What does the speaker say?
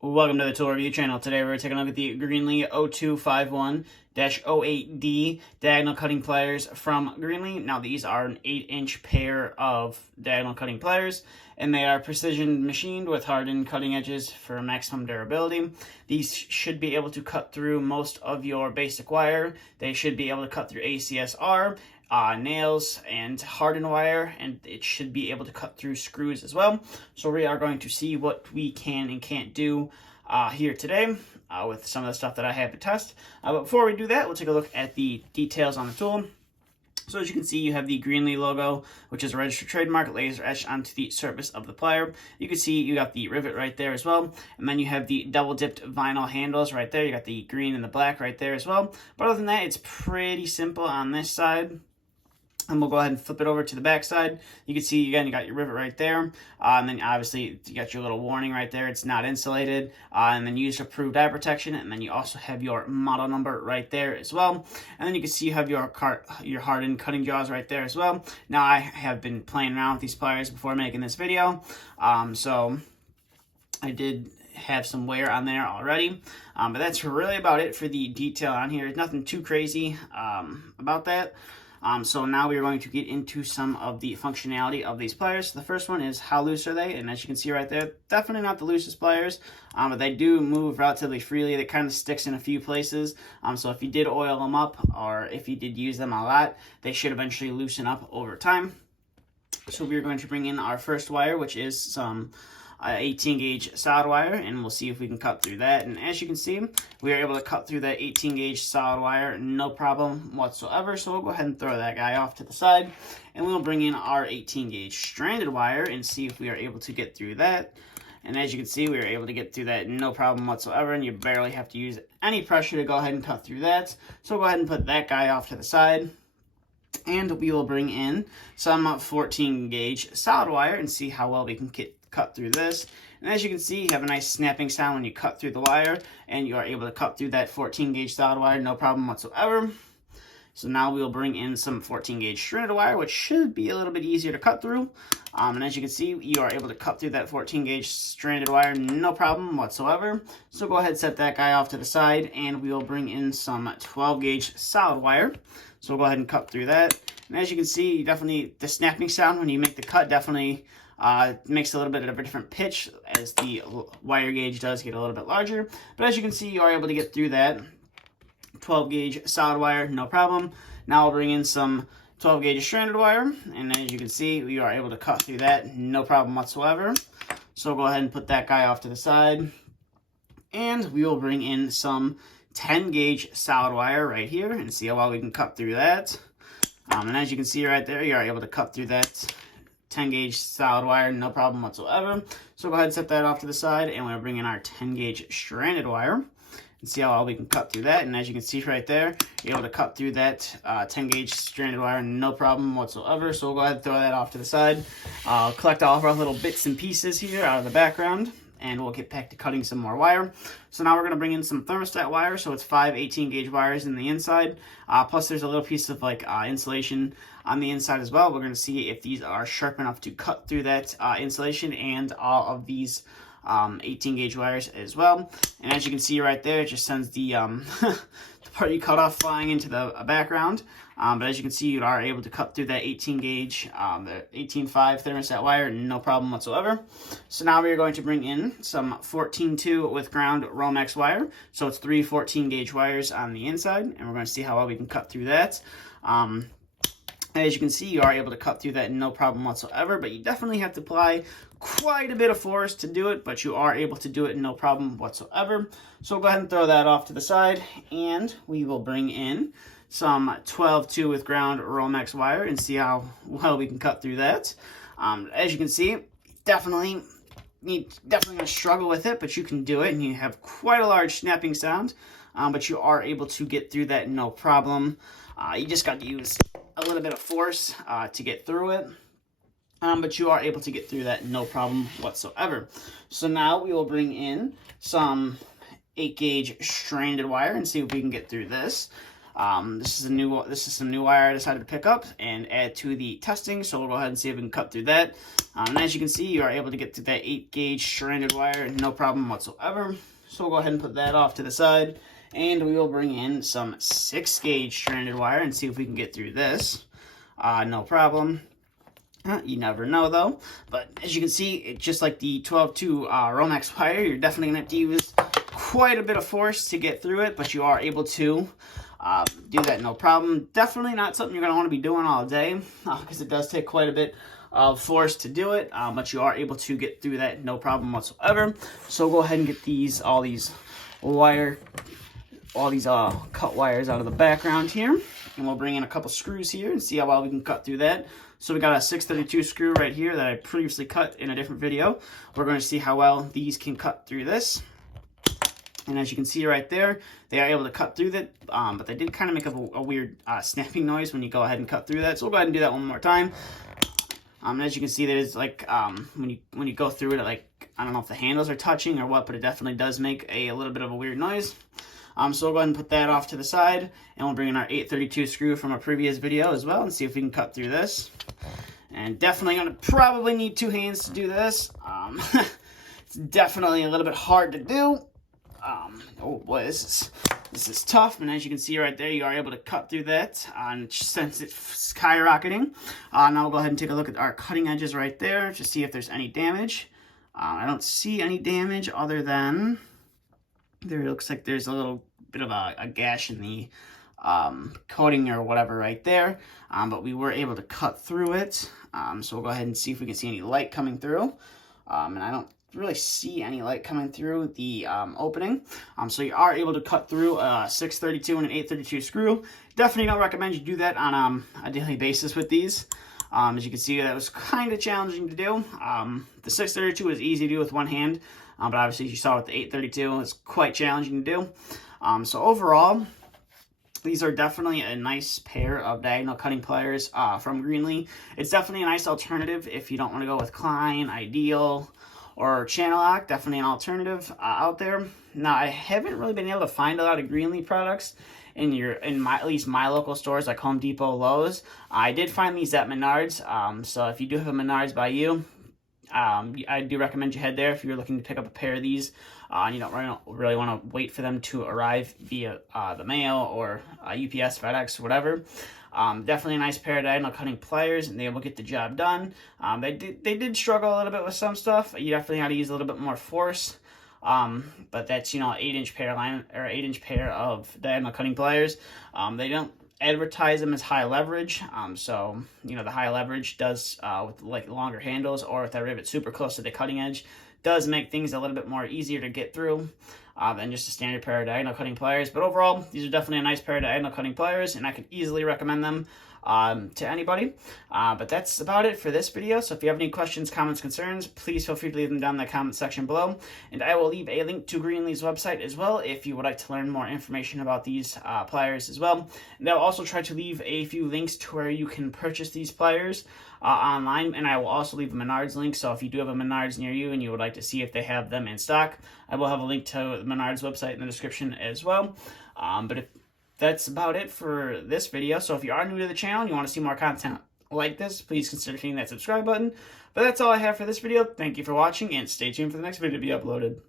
Welcome to the tool review channel. Today we're taking a look at the Greenlee 0251-08D diagonal cutting pliers from Greenlee. Now these are an 8-inch pair of diagonal cutting pliers, and they are precision machined with hardened cutting edges for maximum durability. These should be able to cut through most of your basic wire. They should be able to cut through ACSR, nails, and hardened wire, and it should be able to cut through screws as well. So we are going to see what we can and can't do here today with some of the stuff that I have to test. But before we do that, we'll take a look at the details on the tool. So as you can see, you have the Greenlee logo, which is a registered trademark, laser etched onto the surface of the plier. You can see you got the rivet right there as well. And then you have the double dipped vinyl handles right there. You got the green and the black right there as well. But other than that, it's pretty simple on this side. And we'll go ahead and flip it over to the back side. You can see, again, you got your rivet right there. And then obviously you got your little warning right there. It's not insulated. And then use approved eye protection. And then you also have your model number right there as well. And then you can see you have your hardened cutting jaws right there as well. Now I have been playing around with these pliers before making this video. So I did have some wear on there already. But that's really about it for the detail on here. Nothing too crazy about that. So now we are going to get into some of the functionality of these pliers. So the first one is how loose are they? And as you can see right there, definitely not the loosest pliers, but they do move relatively freely. They kind of sticks in a few places. So if you did oil them up, or if you did use them a lot, they should eventually loosen up over time. So we're going to bring in our first wire, which is some 18 gauge solid wire, and we'll see if we can cut through that. And as you can see, we are able to cut through that 18 gauge solid wire no problem whatsoever. So we'll go ahead and throw that guy off to the side, and we'll bring in our 18 gauge stranded wire and see if we are able to get through that. And as you can see, we are able to get through that no problem whatsoever, and you barely have to use any pressure to go ahead and cut through that. So we'll go ahead and put that guy off to the side. And we will bring in some 14 gauge solid wire and see how well we can cut through this. And as you can see, you have a nice snapping sound when you cut through the wire, and you are able to cut through that 14 gauge solid wire no problem whatsoever. So now we'll bring in some 14 gauge stranded wire, which should be a little bit easier to cut through. And as you can see, you are able to cut through that 14 gauge stranded wire no problem whatsoever. So go ahead and set that guy off to the side, and we will bring in some 12 gauge solid wire. So we'll go ahead and cut through that. And as you can see, definitely the snapping sound when you make the cut definitely makes a little bit of a different pitch as the wire gauge does get a little bit larger. But as you can see, you are able to get through that 12 gauge solid wire no problem. Now I'll bring in some 12 gauge stranded wire, and as you can see, we are able to cut through that no problem whatsoever. So we'll go ahead and put that guy off to the side, and we will bring in some 10 gauge solid wire right here and see how well we can cut through that. And as you can see right there, you are able to cut through that 10 gauge solid wire no problem whatsoever. So go ahead and set that off to the side, and we'll bring in our 10 gauge stranded wire and see how well we can cut through that. And as you can see right there, you're able to cut through that 10 gauge stranded wire no problem whatsoever. So we'll go ahead and throw that off to the side. I'll collect all of our little bits and pieces here out of the background, and we'll get back to cutting some more wire. So now we're going to bring in some thermostat wire. So it's 5 18 gauge wires in the inside, plus there's a little piece of insulation on the inside as well. We're going to see if these are sharp enough to cut through that insulation and all of these 18 gauge wires as well. And as you can see right there, it just sends the, the part you cut off flying into the background. But as you can see, you are able to cut through that 18 gauge, the 18.5 thermostat wire, no problem whatsoever. So now we are going to bring in some 14.2 with ground Romex wire. So it's 3 14 gauge wires on the inside, and we're going to see how well we can cut through that. As you can see, you are able to cut through that no problem whatsoever, but you definitely have to apply quite a bit of force to do it, but you are able to do it no problem whatsoever. So we'll go ahead and throw that off to the side, and we will bring in some 12.2 with ground Romex wire and see how well we can cut through that. As you can see, definitely going to struggle with it, but you can do it, and you have quite a large snapping sound, but you are able to get through that no problem. You just got to use a little bit of force to get through it, but you are able to get through that no problem whatsoever. So now we will bring in some 8 gauge stranded wire and see if we can get through this. This is some new wire I decided to pick up and add to the testing. So we'll go ahead and see if we can cut through that. And as you can see, you are able to get through that 8-gauge stranded wire, no problem whatsoever. So we'll go ahead and put that off to the side, and we will bring in some 6-gauge stranded wire and see if we can get through this. No problem. You never know though. But as you can see, just like the 12-2 Romex wire, you're definitely gonna have to use quite a bit of force to get through it, but you are able to do that no problem. Definitely not something you're going to want to be doing all day, because it does take quite a bit of force to do it, but you are able to get through that no problem whatsoever. So go ahead and get all these cut wires out of the background here, and we'll bring in a couple screws here and see how well we can cut through that. So we got a 632 screw right here that I previously cut in a different video. We're going to see how well these can cut through this. And as you can see right there, they are able to cut through that, but they did kind of make a weird snapping noise when you go ahead and cut through that. So we'll go ahead and do that one more time. And as you can see, there's like, when you go through it, like, I don't know if the handles are touching or what, but it definitely does make a little bit of a weird noise. So we'll go ahead and put that off to the side, and we'll bring in our 832 screw from a previous video as well and see if we can cut through this. And definitely going to probably need 2 hands to do this. It's definitely a little bit hard to do. Oh boy, this is tough, and as you can see right there, you are able to cut through that since it's skyrocketing. Now we'll go ahead and take a look at our cutting edges right there to see if there's any damage. I don't see any damage other than there looks like there's a little bit of a gash in the coating or whatever right there, but we were able to cut through it. So we'll go ahead and see if we can see any light coming through, and I don't really see any light coming through the opening. So you are able to cut through a 632 and an 832 screw. Definitely don't recommend you do that on a daily basis with these. As you can see, that was kind of challenging to do. The 632 is easy to do with one hand, but obviously as you saw with the 832, it's quite challenging to do. So overall, these are definitely a nice pair of diagonal cutting pliers from Greenlee. It's definitely a nice alternative if you don't want to go with Klein, Ideal, or Channel Lock. Definitely an alternative out there. Now, I haven't really been able to find a lot of Greenlee products at least my local stores like Home Depot, Lowe's. I did find these at Menards. So if you do have a Menards by you, I do recommend you head there if you're looking to pick up a pair of these. And you don't really want to wait for them to arrive via the mail or UPS, FedEx, whatever. Definitely a nice pair of diagonal cutting pliers, and they will get the job done. They did struggle a little bit with some stuff. You definitely had to use a little bit more force. But that's, 8-inch pair of diagonal cutting pliers. They don't advertise them as high leverage. So, the high leverage does, with like longer handles or if I rivet super close to the cutting edge, does make things a little bit more easier to get through than just a standard pair of diagonal cutting pliers. But overall, these are definitely a nice pair of diagonal cutting pliers, and I could easily recommend them to anybody. But that's about it for this video. So if you have any questions, comments, concerns, please feel free to leave them down in the comment section below. And I will leave a link to Greenlee's website as well if you would like to learn more information about these pliers as well. And I'll also try to leave a few links to where you can purchase these pliers online, and I will also leave a Menards link. So if you do have a Menards near you and you would like to see if they have them in stock, I will have a link to the Menards website in the description as well. But that's about it for this video. So if you are new to the channel and you want to see more content like this, please consider hitting that subscribe button. But that's all I have for this video. Thank you for watching, and stay tuned for the next video to be uploaded.